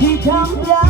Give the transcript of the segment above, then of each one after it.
ที่ทำได้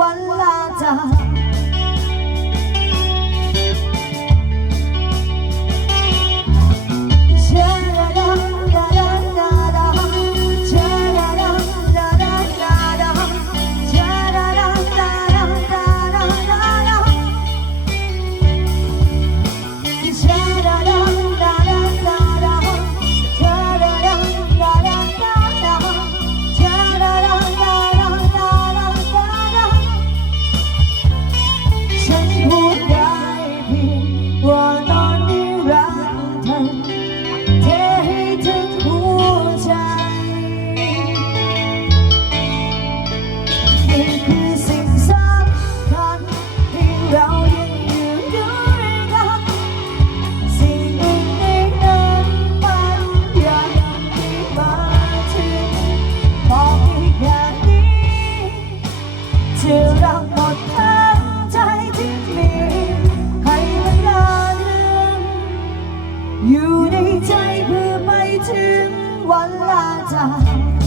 วันละ อยู่ในใจเพื่อไปถึงวันลาจาก